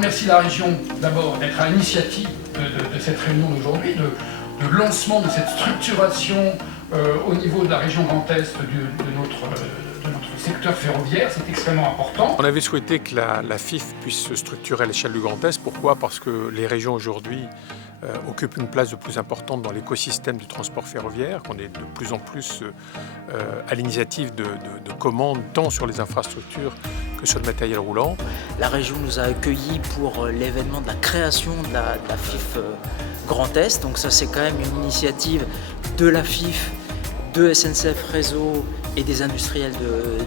remercie la région d'abord d'être à l'initiative de cette réunion d'aujourd'hui, de lancement de cette structuration au niveau de la région Grand Est de notre secteur ferroviaire. C'est extrêmement important. On avait souhaité que la FIF puisse se structurer à l'échelle du Grand Est. Pourquoi? Parce que les régions aujourd'hui occupent une place de plus importante dans l'écosystème du transport ferroviaire, qu'on est de plus en plus à l'initiative de commandes tant sur les infrastructures que sur le matériel roulant. La région nous a accueillis pour l'événement de la création de la FIF Grand Est. Donc ça, c'est quand même une initiative de la FIF, de SNCF Réseau et des industriels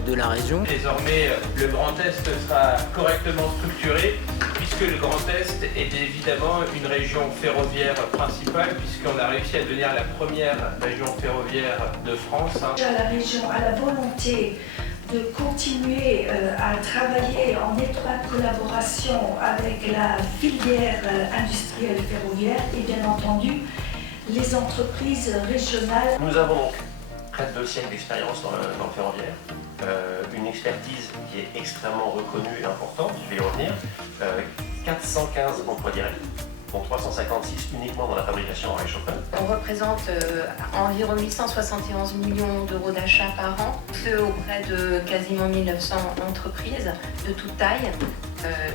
de la région. Désormais, le Grand Est sera correctement structuré puisque le Grand Est est évidemment une région ferroviaire principale puisqu'on a réussi à devenir la première région ferroviaire de France. La région a la volonté de continuer à travailler en étroite collaboration avec la filière industrielle ferroviaire et bien entendu les entreprises régionales. Nous avons donc près de 2 siècles d'expérience dans le ferroviaire, une expertise qui est extrêmement reconnue et importante, je vais y revenir, 415 emplois directs, dont 356 uniquement dans la fabrication en Reichshoffen. On représente environ 871 millions d'euros d'achats par an, ce auprès de quasiment 1900 entreprises de toute taille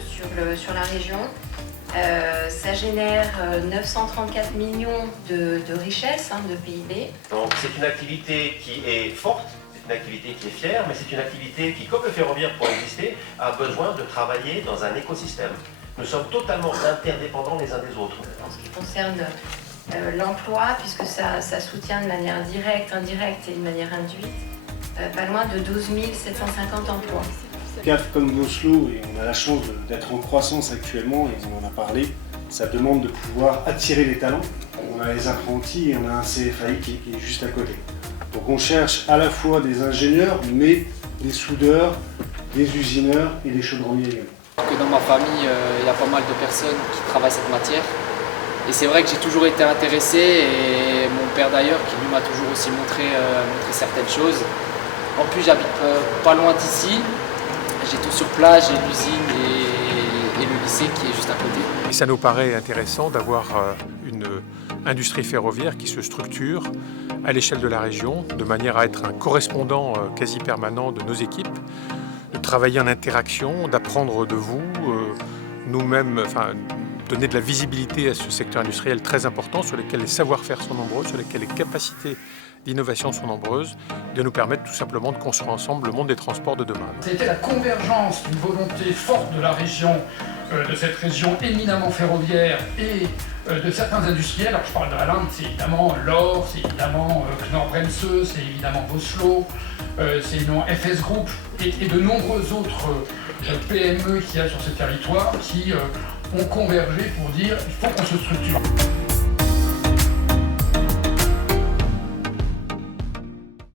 sur la région. Ça génère 934 millions de richesses, de PIB. Donc c'est une activité qui est forte, c'est une activité qui est fière, mais c'est une activité qui, comme le ferroviaire pour exister, a besoin de travailler dans un écosystème. Nous sommes totalement interdépendants les uns des autres. En ce qui concerne l'emploi, puisque ça soutient de manière directe, indirecte et de manière induite, pas loin de 12 750 emplois. Gare comme Oslo, et on a la chance d'être en croissance actuellement, et on en a parlé, ça demande de pouvoir attirer les talents. On a les apprentis et on a un CFAI qui est juste à côté. Donc on cherche à la fois des ingénieurs, mais des soudeurs, des usineurs et des chaudronniers également. Dans ma famille, il y a pas mal de personnes qui travaillent cette matière. Et c'est vrai que j'ai toujours été intéressé, et mon père d'ailleurs, qui lui m'a toujours aussi montré certaines choses. En plus, j'habite pas loin d'ici. J'ai tout sur place, j'ai l'usine et le lycée qui est juste à côté. Et ça nous paraît intéressant d'avoir une industrie ferroviaire qui se structure à l'échelle de la région, de manière à être un correspondant quasi permanent de nos équipes, de travailler en interaction, d'apprendre de vous, nous-mêmes, donner de la visibilité à ce secteur industriel très important sur lequel les savoir-faire sont nombreux, sur lequel les capacités d'innovation sont nombreuses, de nous permettre tout simplement de construire ensemble le monde des transports de demain. C'était la convergence d'une volonté forte de la région, de cette région éminemment ferroviaire et de certains industriels. Alors je parle de la Linde, c'est évidemment l'Or, c'est évidemment Knorr-Bremse, c'est évidemment Oslo, c'est évidemment FS Group et de nombreux autres PME qu'il y a sur ce territoire qui ont convergé pour dire il faut qu'on se structure.